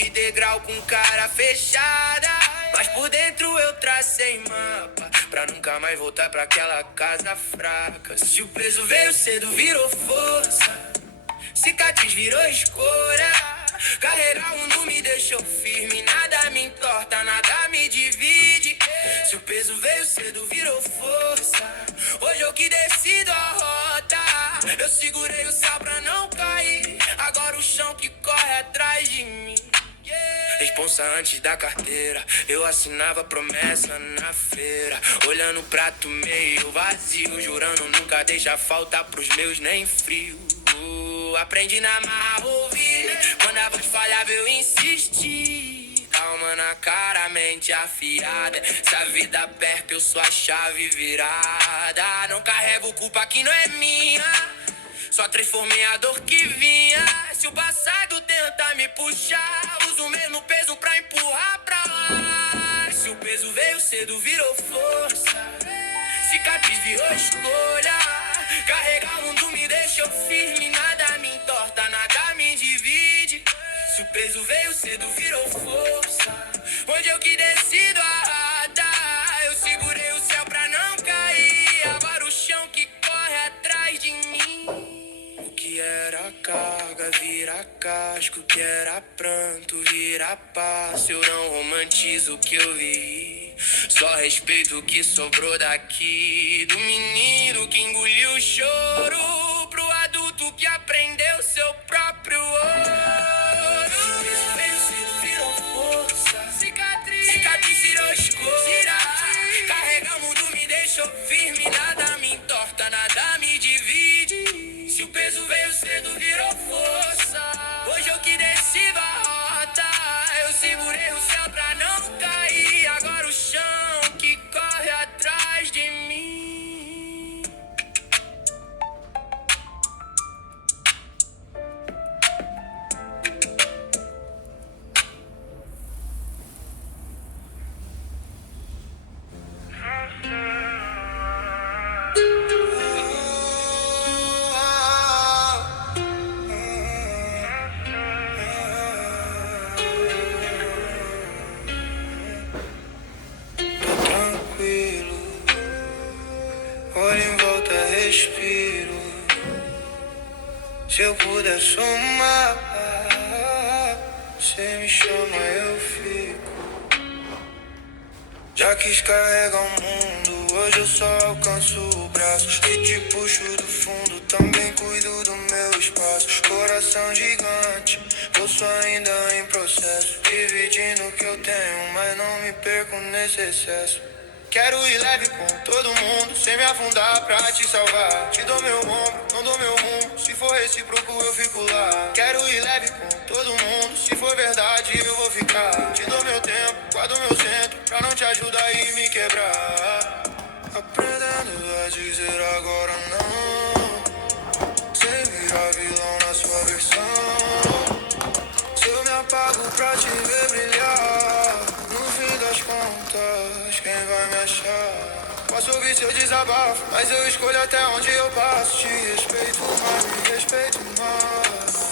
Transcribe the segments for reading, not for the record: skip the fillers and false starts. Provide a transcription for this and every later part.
Integral com cara fechada, mas por dentro eu tracei mapa pra nunca mais voltar pra aquela casa fraca. Se o peso veio cedo, virou força, cicatriz virou escora. Carregar um não me deixou firme, nada me entorta, nada me divide. Se o peso veio cedo, virou força, hoje eu que decido a rota. Eu segurei o céu pra não cair, agora o chão que corre atrás de mim. Responsa antes da carteira, eu assinava promessa na feira, olhando o prato meio vazio, jurando nunca deixar falta pros meus nem frio. Aprendi na marra ouvir, quando a voz falhava eu insisti. Calma na cara, mente afiada, essa vida perto eu sou a chave virada. Não carrego culpa que não é minha, só transformei a dor que vinha. Se o passado tenta me puxar, uso o mesmo peso pra empurrar pra lá. Se o peso veio cedo, virou força, cicatriz virou escolha. Carregar o mundo me deixou firme, nada me entorta, nada me divide. Se o peso veio cedo, virou força, hoje eu que decido a rota. Eu segurei o céu pra não cair, agora o chão que corre atrás de mim. O que era carga vira casco, o que era pranto vira passo. Eu não romantizo o que eu vi, só respeito o que sobrou daqui. Do menino que engoliu o choro, pro adulto que aprendeu seu próprio ouro. Veio cedo, virou força, cicatriz virou escura. Carregar o mundo me deixou firme, nada me entorta, nada me divide. Se o peso veio cedo, virou força, hoje eu que decido a rota. Eu segurei o céu pra não cair, agora o chão que corre atrás de mim. Olho em volta, respiro. Se eu puder somar, cê me chama, eu fico. Já quis carregar o mundo, hoje eu só alcanço o braço. E te puxo do fundo, também cuido do meu espaço. Coração gigante, posso ainda em processo. Dividindo o que eu tenho, mas não me perco nesse excesso. Quero ir leve com todo mundo, sem me afundar pra te salvar. Te dou meu ombro, não dou meu rumo, se for recíproco eu fico lá. Quero ir leve com todo mundo, se for verdade eu vou ficar. Te dou meu tempo, guardo meu centro, pra não te ajudar e me quebrar. Aprendendo a dizer agora não, sem virar vilão na sua versão. Se eu me apago pra te ver brilhar, no fim das contas, quem vai me achar? Posso ouvir seu desabafo, mas eu escolho até onde eu passo. Te respeito, mas me respeito mais.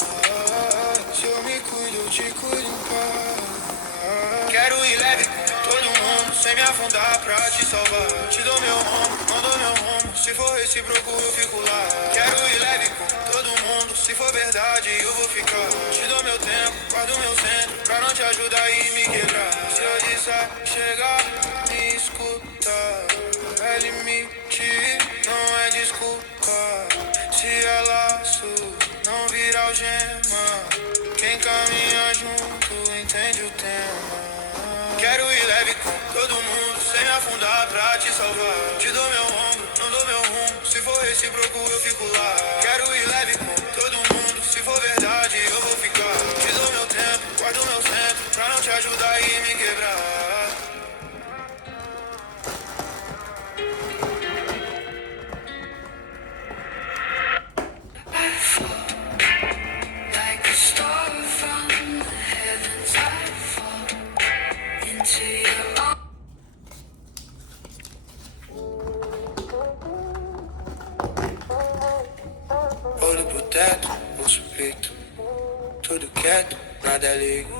Se eu me cuido, eu te cuido em paz. Quero ir leve com todo mundo, sem me afundar pra te salvar. Te dou meu ombro, não dou meu rumo, se for recíproco eu fico lá. Quero ir leve com todo mundo, se for verdade eu vou ficar. Te dou meu tempo, guardo meu centro, pra não te ajudar e me quebrar. Se eu disser chegar, me escuta. É limite, não é desculpa. Se é laço, não vira algema. Quem caminha junto entende o tema. Quero ir leve com todo mundo, sem me afundar pra te salvar. Te dou meu ombro, não dou meu rumo, se for recíproco eu fico lá. Quero ir leve com todo mundo, se for verdade eu vou ficar. Te dou meu tempo, guardo meu centro, pra não te ajudar e me quebrar. Olho pro teto, ouço o peito, tudo quieto, nada ligo.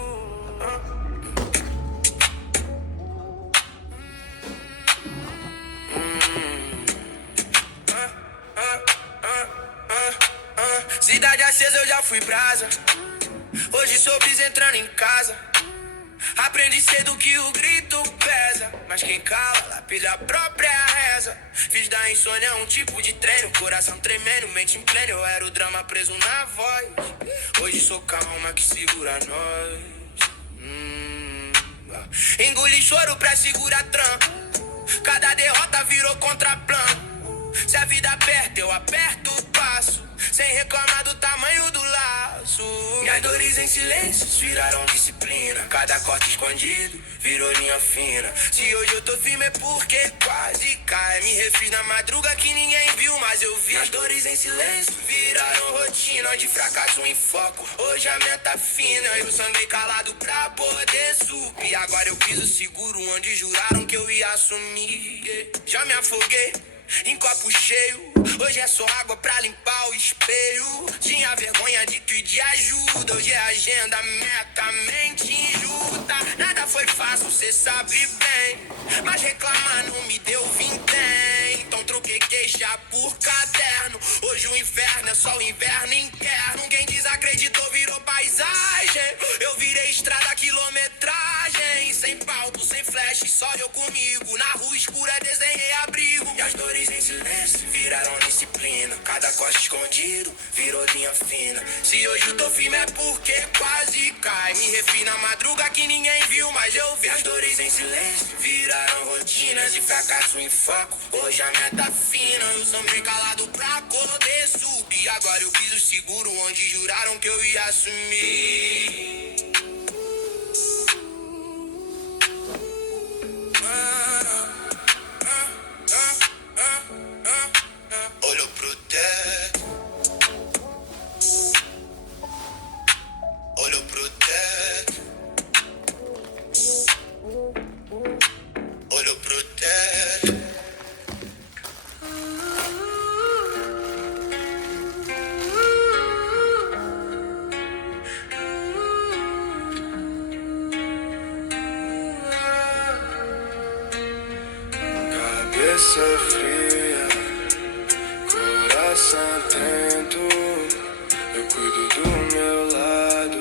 fui brasa, hoje sou bis entrando em casa. Aprendi cedo que o grito pesa, mas quem cala, lapida a própria reza. Fiz da insônia um tipo de treino, coração tremendo, mente em pleno. Eu era o drama preso na voz, hoje sou calma que segura nós. Engoli choro pra segurar tranco, cada derrota virou contraplano. Se a vida aperta, eu aperto o passo, sem reclamar do tamanho do laço. Minhas dores em silêncio viraram disciplina, cada corte escondido virou linha fina. Se hoje eu tô firme é porque quase cai. Me refiz na madruga que ninguém viu, mas eu vi. As dores em silêncio viraram rotina, onde fracasso em foco, hoje a meta fina. Eu sangrei calado pra poder subir, agora eu piso seguro onde juraram que eu ia assumir. Já me afoguei em copo cheio, hoje é só água pra limpar o espelho. Tinha vergonha de pedir ajuda, hoje é agenda, meta, mente enjuta. Nada foi fácil, cê sabe bem, mas reclamar não me deu vintém. Então troquei queixa por caderno, hoje o inferno é só o inverno interno. Quem desacreditou virou paisagem, eu virei estrada, quilometragem. Sem palco, sem flash, só eu comigo, na rua escura desenhei abrigo. E as dores em silêncio viraram disciplina, cada corte escondido virou linha fina. Se hoje eu tô firme é porque quase cai. Me refi na madruga que ninguém viu, mas eu vi. As dores em silêncio viraram rotinas e fracasso em foco, hoje a meta fina. Eu sangrei calado pra poder subir, agora eu piso seguro onde juraram que eu ia assumir. Olhou pro teto, olhou pro teto, olhou pro teto. Cabeça fria, coração atento, eu cuido do meu lado,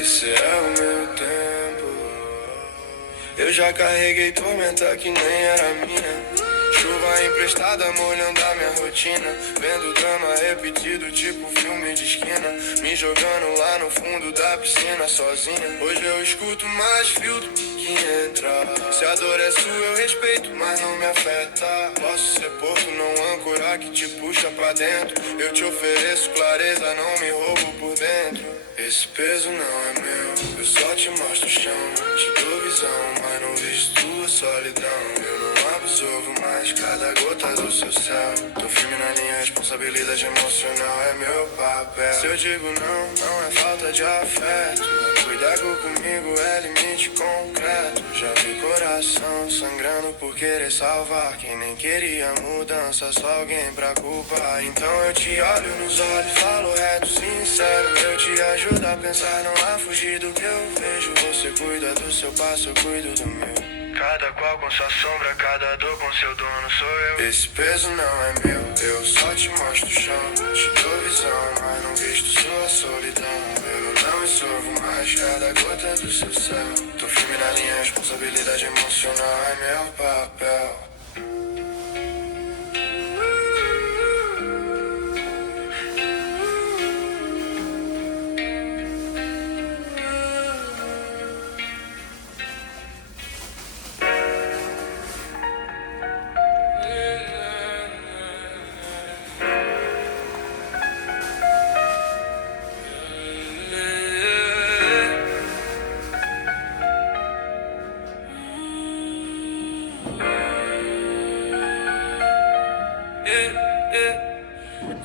esse é o meu tempo. Eu já carreguei tormenta que nem era minha, chuva emprestada molhando a minha rotina, vendo drama repetido tipo filme de esquina, me jogando lá no fundo da piscina sozinha. Hoje eu escuto mais filtro que entra. Se a dor é sua eu respeito, mas não me afeta. Posso ser porto, não âncora que te puxa pra dentro. Eu te ofereço clareza, não me roubo por dentro. Esse peso não é meu, eu só te mostro o chão. Te dou visão, mas não visto tua solidão. Eu não absorvo mais cada gota do seu céu. Tô firme na linha, responsabilidade emocional é meu papel. Se eu digo não, não é falta de afeto. Cuidar comigo é limite concreto. Já vi coração sangrando por querer salvar quem nem queria mudança, só alguém pra culpar. Então eu te olho nos olhos, falo reto, sincero. Eu te ajudo a pensar, não a fugir do que eu vejo. Você cuida do seu passo, eu cuido do meu. Cada qual com sua sombra, cada dor com seu dono sou eu. Esse peso não é meu, eu só te mostro o chão. Te dou visão, mas não visto sua solidão. Eu não me sorvo mais cada gota do seu céu. Tô firme na linha, responsabilidade emocional é meu papel.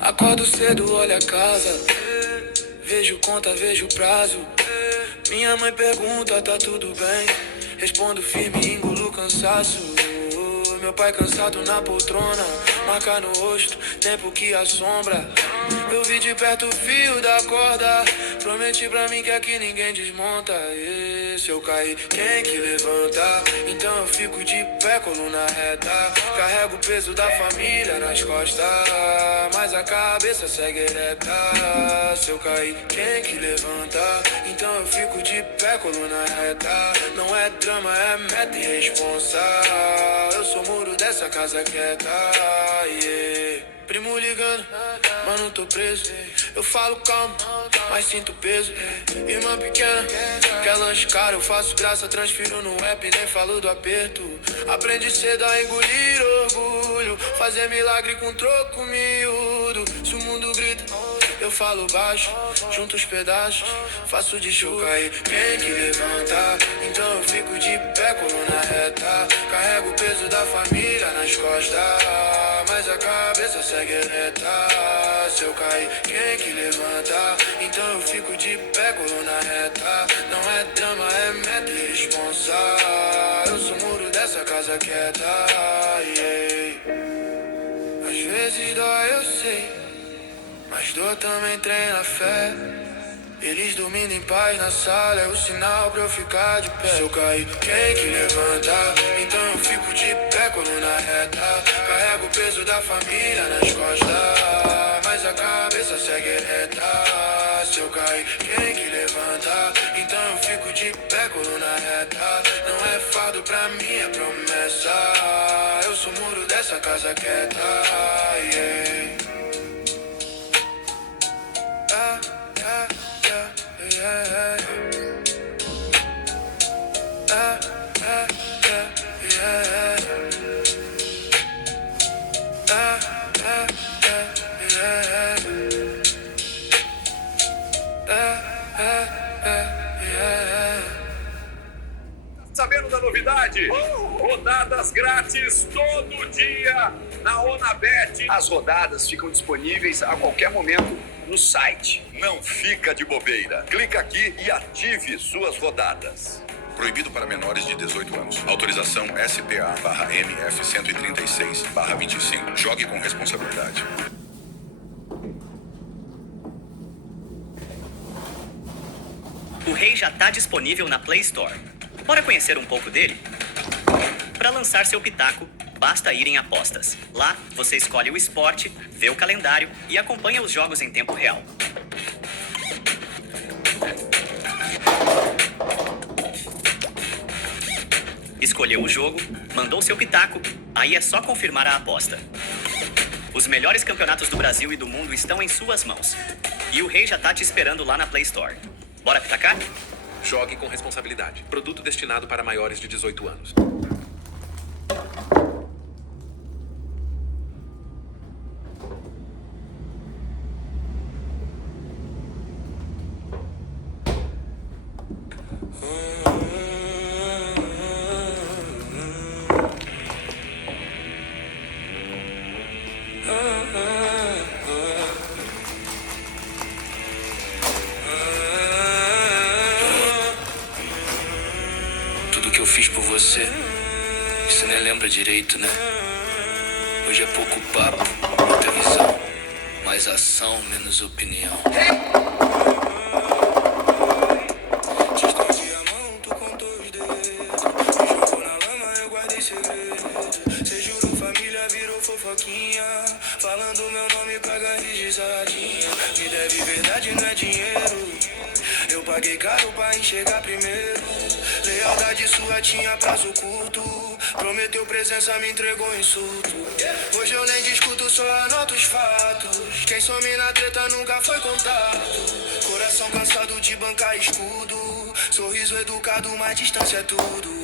Acordo cedo, olho a casa, vejo conta, vejo prazo. Minha mãe pergunta, tá tudo bem? Respondo firme, engulo o cansaço. Meu pai cansado na poltrona, marca no rosto, tempo que assombra. Eu vi de perto o fio da corda, Prometi pra mim que aqui ninguém desmonta. E se eu cair, quem que levanta? Então eu fico de pé, coluna reta. Carrego o peso da família nas costas, mas a cabeça segue ereta. Se eu cair, quem que levanta? Então eu fico de pé, coluna reta. Não é drama, é meta e responsa. Eu sou muro dessa casa quieta, yeah. Primo ligando, mas não tô preso. Eu falo calmo, mas sinto peso. Irmã pequena, quer lanche caro, eu faço graça, transfiro no app, nem falo do aperto. Aprendi cedo a engolir orgulho, fazer milagre com troco miúdo. Se o mundo grita, eu falo baixo, junto os pedaços, faço de chuva cair. Quem que levanta? Então eu fico de pé, coluna reta. Carrego o peso da família nas costas, mas a cabeça segue ereta. Se eu cair, quem que levanta? Então eu fico de pé, coluna reta. Não é drama, é meta e responsa. Eu sou muro dessa casa quieta, yeah. Às vezes dói, eu sei, mas dor também treina a fé. Eles dormindo em paz na sala é o sinal pra eu ficar de pé. Se eu cair, quem que levanta? Então eu fico de pé, coluna reta. Carrego o peso da família nas costas, mas a cabeça segue reta. Se eu cair, quem que levanta? Então eu fico de pé, coluna reta. Não é fardo pra mim, é promessa. Eu sou muro dessa casa quieta, yeah. Sabendo da novidade? Rodadas grátis todo dia na Onabet. As rodadas ficam disponíveis a qualquer momento no site. Não fica de bobeira. Clica aqui e ative suas rodadas. Proibido para menores de 18 anos. Autorização SPA/MF 136/25. Jogue com responsabilidade. O Rei já está disponível na Play Store. Bora conhecer um pouco dele? Para lançar seu pitaco, basta ir em apostas. Lá, você escolhe o esporte, vê o calendário e acompanha os jogos em tempo real. Escolheu o jogo, mandou seu pitaco, aí é só confirmar a aposta. Os melhores campeonatos do Brasil e do mundo estão em suas mãos. E o Rei já tá te esperando lá na Play Store. Bora pitacar? Jogue com responsabilidade. Produto destinado para maiores de 18 anos. Tudo que eu fiz por você, você nem lembra direito, né? Hoje é pouco papo, muita visão, mais ação, menos opinião. Te estendi a mão, tu contou os dedos. Me jogou na lama, eu guardei segredo. Cê jurou família, virou fofoquinha. Falando meu nome, paga risadinha. Me deve verdade, não é dinheiro. Eu paguei caro pra enxergar primeiro. Lealdade sua tinha prazo curto. Prometeu presença, me entregou insulto. Hoje eu nem discuto, só anoto os fatos. Quem some na treta nunca foi contato. Coração cansado de bancar escudo. Sorriso educado, mas distância é tudo.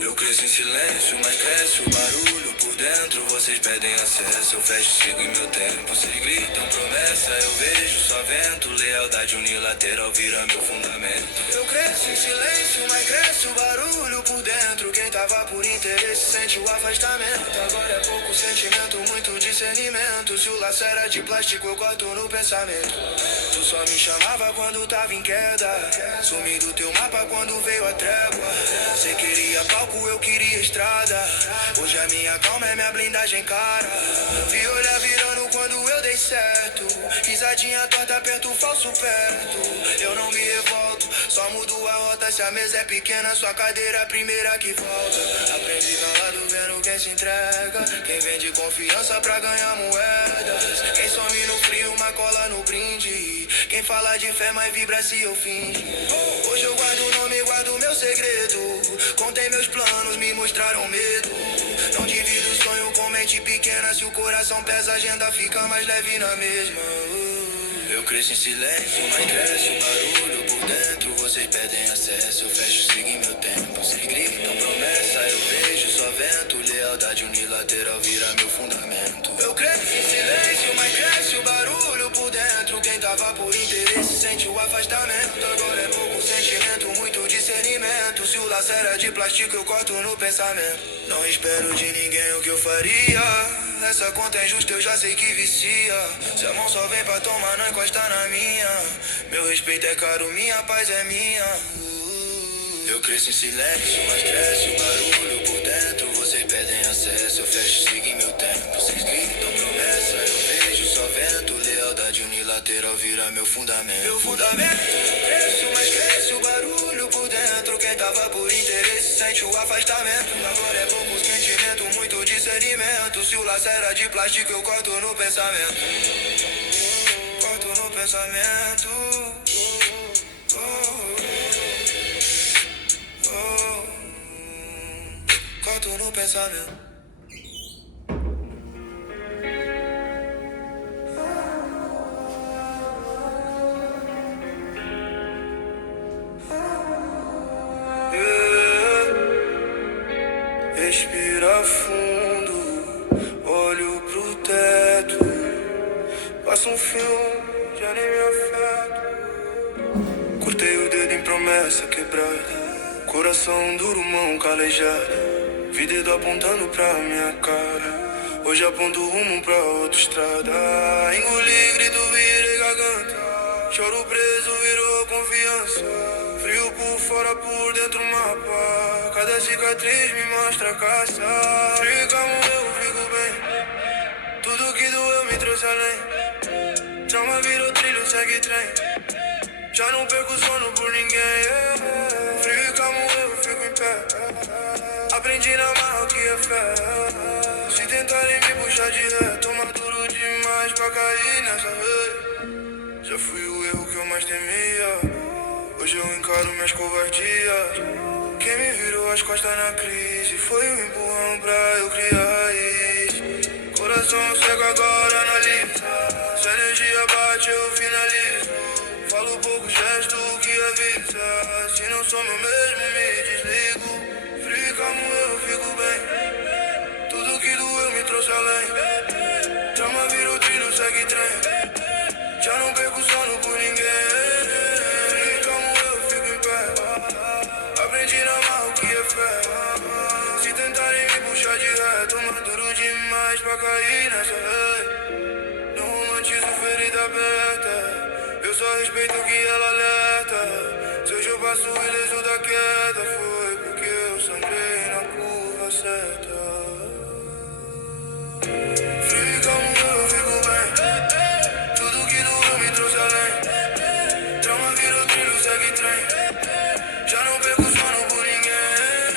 Eu cresço em silêncio, mas cresce o barulho por dentro. Vocês pedem acesso, eu fecho, sigo em meu tempo. Vocês gritam promessa, eu vejo só vento. Lealdade unilateral vira meu fundamento. Eu cresço em silêncio, mas cresce o barulho por dentro. Quem tava por interesse sente o afastamento. Agora é pouco sentimento, muito discernimento. Se o laço era de plástico, eu corto no pensamento. Tu só me chamava quando tava em queda. Sumi do teu mapa quando veio a trégua. Cê queria palco, eu queria estrada. Hoje a minha calma é minha blindagem, cara. Vi olhar virando quando eu dei dei certo. Risadinha torta perto, falso perto. Eu não me revolto, só mudo a rota. Se a mesa é pequena, sua cadeira é a primeira que volta. Aprendi calado vendo quem se entrega. Quem vende confiança pra ganhar moedas. Quem some no frio, uma cola no brinde. Quem fala de fé, mas vibra se eu finge. Hoje eu guardo o nome, guardo meu segredo. Contei meus planos, me mostraram medo. Não divido o sonho com mente pequena. Se o coração pesa, a agenda fica mais leve na mesma. Eu cresço em silêncio, mas cresce o barulho por dentro. Vocês pedem acesso, eu fecho, sigo em meu tempo. Vocês gritam promessa, eu vejo só vento. Lealdade unilateral vira meu fundamento. Eu cresço em silêncio, mas cresce o barulho por dentro. Quem tava por interesse sente o afastamento. Agora é pouco sentimento, muito discernimento. Se o laço era de plástico, eu corto no pensamento. Não espero de ninguém o que eu faria. Essa conta é justa, eu já sei que vicia. Se a mão só vem pra tomar, não encosta na minha. Meu respeito é caro, minha paz é minha. Eu cresço em silêncio, mas cresce o barulho por dentro. Vocês pedem acesso, eu fecho, sigo em meu tempo. Vocês gritam promessa, eu vejo só vento. Lealdade unilateral vira meu fundamento. Meu fundamento, cresce, mas cresce o barulho por dentro. Quem tava por interesse sente o afastamento. Agora é pouco sentimento, muito discernimento. Se o laço era de plástico, eu corto no pensamento. Corto no pensamento. Corto no pensamento. Respira fundo, olho pro teto. Passa um filme, já nem me afeta. Cortei o dedo em promessa quebrada. Coração duro, mão calejada. Vi dedo apontando pra minha cara. Hoje aponto rumo pra outra estrada. Engoli, grito, virei garganta. Choro preso, virou confiança. Frio por fora, por dentro mapa. Cada cicatriz me mostra a caça. Frio e calmo, eu fico bem. Tudo que doeu me trouxe além. Trauma virou trilho, segue trem. Já não perco sono por ninguém. Frio e calmo, eu fico em pé. Aprendi na marra o que é fé. Se tentarem me puxar de ré, tô maduro demais pra cair nessa vez. Já fui o erro que eu mais temia. Hoje eu encaro minhas covardias. Quem me virou as costas na crise foi um empurrão pra eu criar raiz. Coração cego agora analisa. Se a energia bate eu finalizo. Falo pouco gesto que avisa. Se não sou meu mesmo me desligo. Frio e calmo eu fico bem. Tudo que doeu me trouxe além. Trauma virou trilho, segue trem. Já não perco sono por ninguém. Frio e calmo eu fico em pé. Aprendi na marra o que é fé. Se tentarem me puxar de ré, tô maduro demais pra cair nessa lei. Não romantizo ferida aberta. Eu só respeito o que ela alerta. Se hoje eu passo ileso da queda, foi porque eu sangrei na curva certa. Frio e calmo eu fico bem. Tudo que doeu me trouxe além. Trauma virou trilho, segue trem. Já não perco sono por ninguém.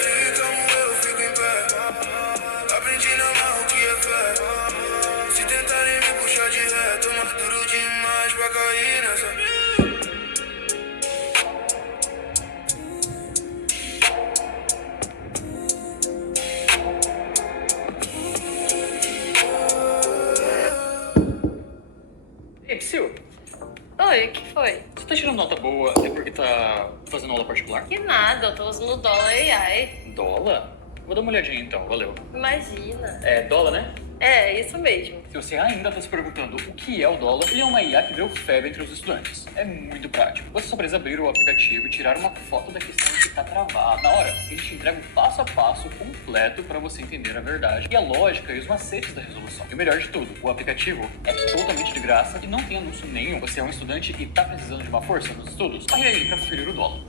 Frio e calmo eu fico em pé. Aprendi na marra o que é fé. Se tentarem me puxar de ré, tô maduro demais pra cair nessa. Ei, Psyu, Oi, o que foi? você tá tirando nota boa é porque tá fazendo aula particular? Que nada, eu tô usando dólar AI. Dólar? Vou dar uma olhadinha então, valeu. Imagina. É dólar, né? É, isso mesmo. Se você ainda tá se perguntando o que é o dólar, ele é uma IA que deu febre entre os estudantes. É muito prático. Você só precisa abrir o aplicativo e tirar uma foto da questão que tá travada. Na hora, ele te entrega um passo a passo completo para você entender a verdade e a lógica e os macetes da resolução. E o melhor de tudo, o aplicativo é totalmente de graça e não tem anúncio nenhum. Você é um estudante e tá precisando de uma força nos estudos? Corre aí para conferir o dólar.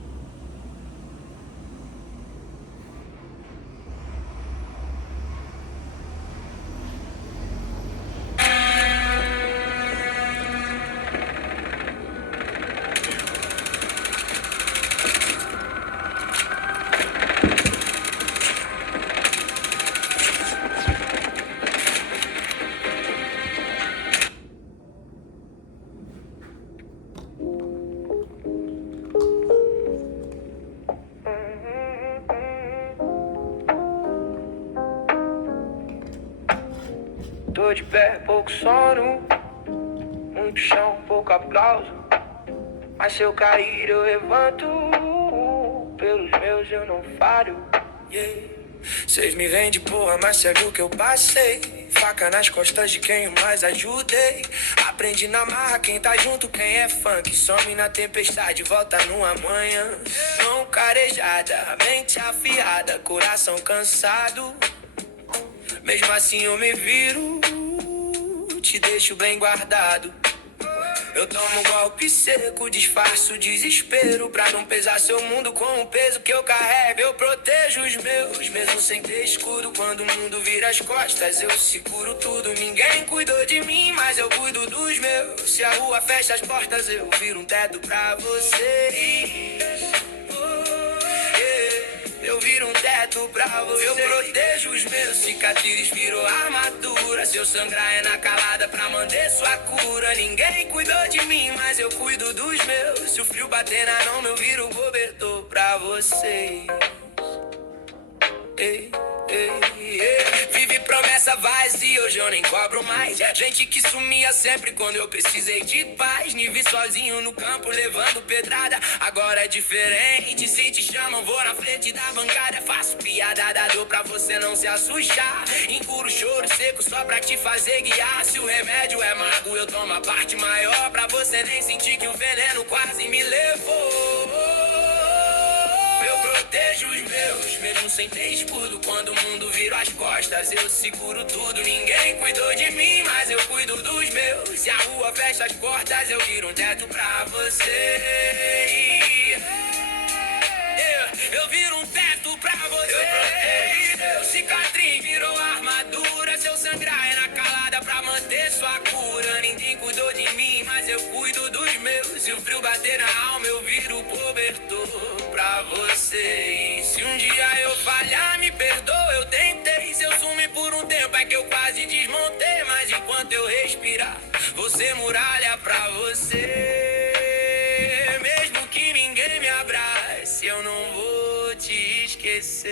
tô de pé, pouco sono. Muito chão, pouco aplauso. Mas se eu cair eu levanto. Pelos meus eu não falho. Cês me veem de porra, mas sabe o que eu passei? Faca nas costas de quem eu mais ajudei. Aprendi na marra, quem tá junto, quem é funk. Some na tempestade, volta no amanhã. Mão carejada, mente afiada, coração cansado. Mesmo assim eu me viro, te deixo bem guardado. Eu tomo golpe seco, disfarço desespero. Pra não pesar seu mundo com o peso que eu carrego. Eu protejo os meus, mesmo sem ter escudo. Quando o mundo vira as costas, eu seguro tudo. Ninguém cuidou de mim, mas eu cuido dos meus. Se a rua fecha as portas, eu viro um teto pra vocês. Eu viro um teto pra você. Eu protejo os meus, cicatriz virou armadura. Se eu sangrar é na calada pra manter sua cura. Ninguém cuidou de mim, mas eu cuido dos meus. Se o frio bater na mão, eu viro um cobertor pra vocês. Ei, ei, ei. Vive promessa vazia, hoje eu nem cobro mais. Gente que sumia sempre quando eu precisei de paz. Me vi sozinho no campo levando pedrada. Agora é diferente, se te chamam vou na frente da bancada. Faço piada da dor pra você não se assustar. Encuro choro seco só pra te fazer guiar. Se o remédio é mago eu tomo a parte maior. Pra você nem sentir que o veneno quase me levou. Eu protejo os meus, mesmo sem ter escudo. Quando o mundo vira as costas, eu seguro tudo. Ninguém cuidou de mim, mas eu cuido dos meus. Se a rua fecha as portas, eu viro um teto pra você. Eu viro um teto pra você. Eu protejo meu, cicatriz virou armadura. Se eu sangrar é na calada pra manter sua cura. Ninguém cuidou de mim, mas eu cuido dos meus. Se o frio bater na alma, eu viro cobertor pra você. Se um dia eu falhar, me perdoa, eu tentei. Se eu sumir por um tempo é que eu quase desmontei. Mas enquanto eu respirar, você muralha pra você. Mesmo que ninguém me abrace, eu não vou te esquecer.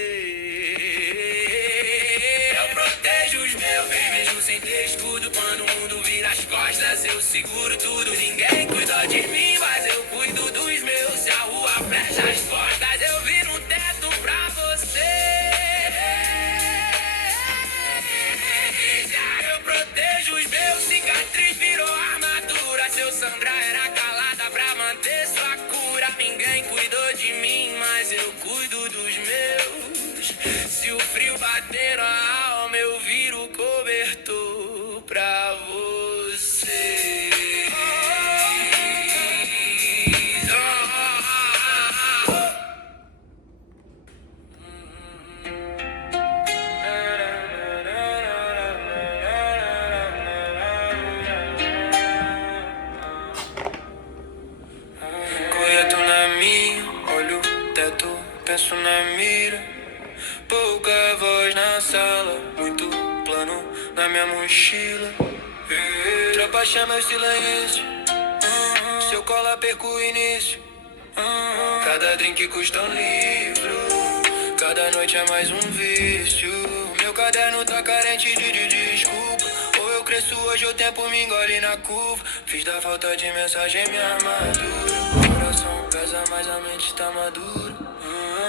Eu protejo os meus, mesmo sem ter escudo. Quando o mundo vira as costas, eu seguro tudo. Ninguém cuidou de mim, mas eu cuido dos meus. Se a rua fecha as portas, eu viro um teto pra você. Eu protejo os meus, cicatriz virou armadura. Se eu sangrar era calada pra manter sua cura. Ninguém cuidou de mim, mas eu cuido dos meus. Se o frio bater na alma, eu viro cobertor pra você. Correto na minha, olho o teto, penso na mira. Pouca voz na sala, muito plano na minha mochila. Tropa chama o silêncio, se eu colar perco o início. Cada drink custa um livro, cada noite é mais um vício. Meu caderno tá carente de desculpa. Ou eu cresço hoje, o tempo me engole na curva. Fiz da falta de mensagem minha armadura. O coração pesa, mas a mente tá madura.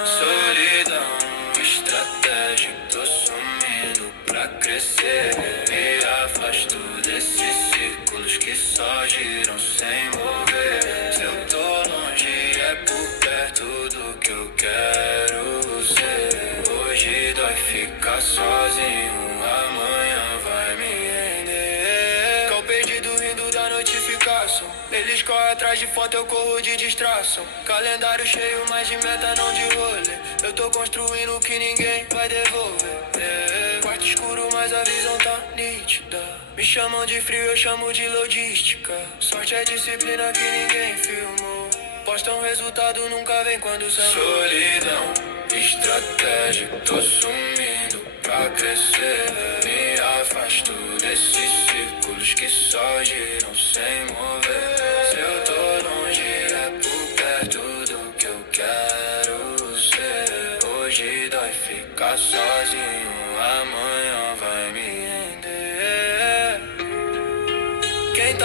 Solidão, estratégia, tô sumindo pra crescer. Me afasto desses círculos que só giram sem mover. Se eu tô longe é por perto do que eu quero ser. Hoje dói ficar sozinho, amanhã vai me render. Cal perdido rindo da notificação. Eles correm atrás de foto, eu corro de distração. Calendário cheio, mas de meta não de rolê. Eu tô construindo o que ninguém vai devolver. Quarto escuro, mas a visão tá nítida. Me chamam de frio, eu chamo de logística. Sorte é disciplina que ninguém filmou. Postam resultado, nunca vem quando são. Solidão, estratégia, tô sumindo pra crescer. Me afasto desses círculos que só giram sem mover. Se eu tô longe é por perto do que eu quero ser. Hoje dói ficar sozinho, amanhã vai me render.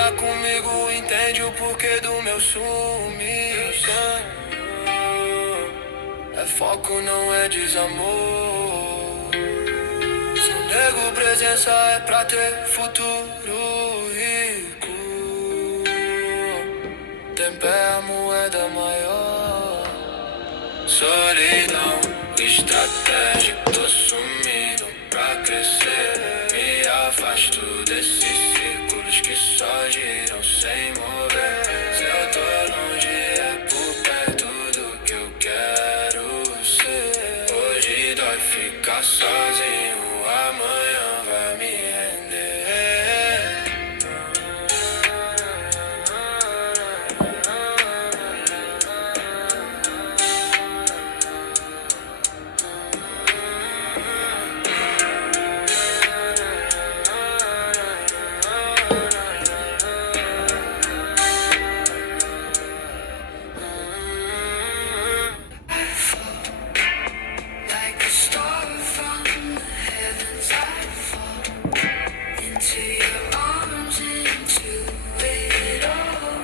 tá comigo entende o porquê do meu sumiço. É foco, não é desamor. Seu nego presença é pra ter futuro rico. Tempo é a moeda maior. Solidão, estratégico, tô sumido pra crescer. Me afasto desses círculos que só giram sem mover. Se eu tô longe é por perto do que eu quero ser. Hoje dói ficar sozinho, amanhã vai me render. Like a star from the heavens, I fall into your arms, into it all.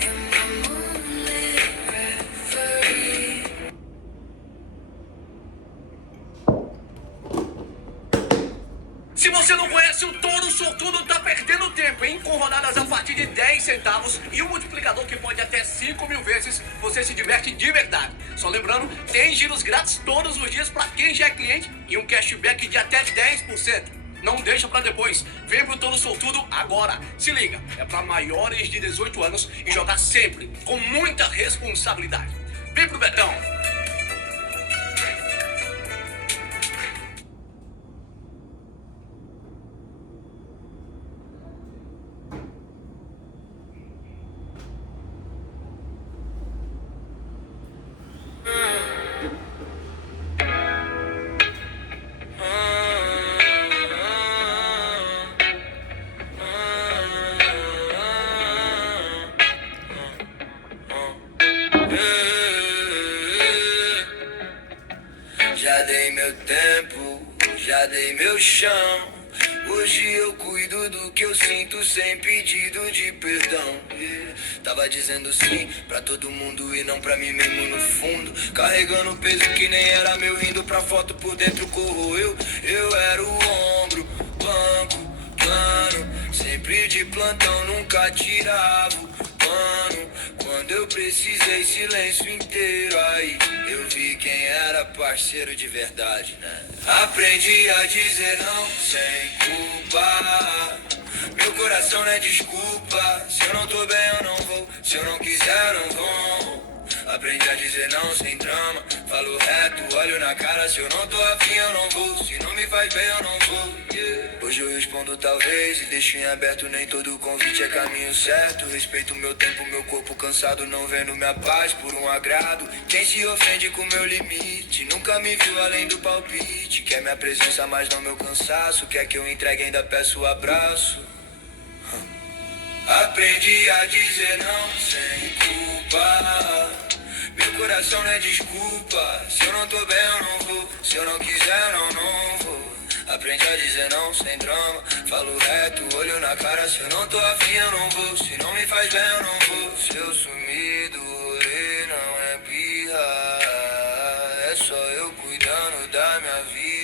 You're my moonlit reverie. Se você não conhece o Touro Sortudo, tá perdendo tempo, hein? Com rodadas a partir de 10 centavos e um multiplicador que pode até 5.000 vezes, você se diverte de verdade. Só lembrando, tem giros grátis todos os dias pra quem já é cliente e um cashback de até 10%. Não deixa pra depois. Vem pro Touro Sortudo agora. Se liga, é pra maiores de 18 anos e jogar sempre com muita responsabilidade. Vem pro Betão. Já dei meu tempo, já dei meu chão. Hoje eu cuido do que eu sinto sem pedido de perdão. Tava dizendo sim pra todo mundo e não pra mim mesmo no fundo. Carregando peso que nem era meu, rindo pra foto por dentro corro eu. Eu era o ombro, banco, plano. Sempre de plantão, nunca tirava o pano. Quando eu precisei, silêncio inteiro. Aí eu vi quem era parceiro de verdade, né? Aprendi a dizer não sem culpa. Meu coração não é desculpa. Se eu não tô bem, eu não vou. Se eu não quiser, eu não vou. Aprendi a dizer não sem drama. Falo reto, olho na cara. Se eu não tô afim, eu não vou. Se não me faz bem, eu não vou. Hoje eu respondo talvez e deixo em aberto. Nem todo convite é caminho certo. Respeito o meu tempo, meu corpo cansado. Não vendo minha paz por um agrado. Quem se ofende com meu limite nunca me viu além do palpite. Quer minha presença, mas não meu cansaço. Quer que eu entregue, ainda peço o abraço. Aprendi a dizer não sem culpa. Meu coração não é desculpa. Se eu não tô bem, eu não vou. Se eu não quiser, eu não vou. Aprendi a dizer não sem drama. Falo reto, olho na cara. Se eu não tô afim, eu não vou. Se não me faz bem, eu não vou. Se eu sumir do rolê, não é birra. É só eu cuidando da minha vida.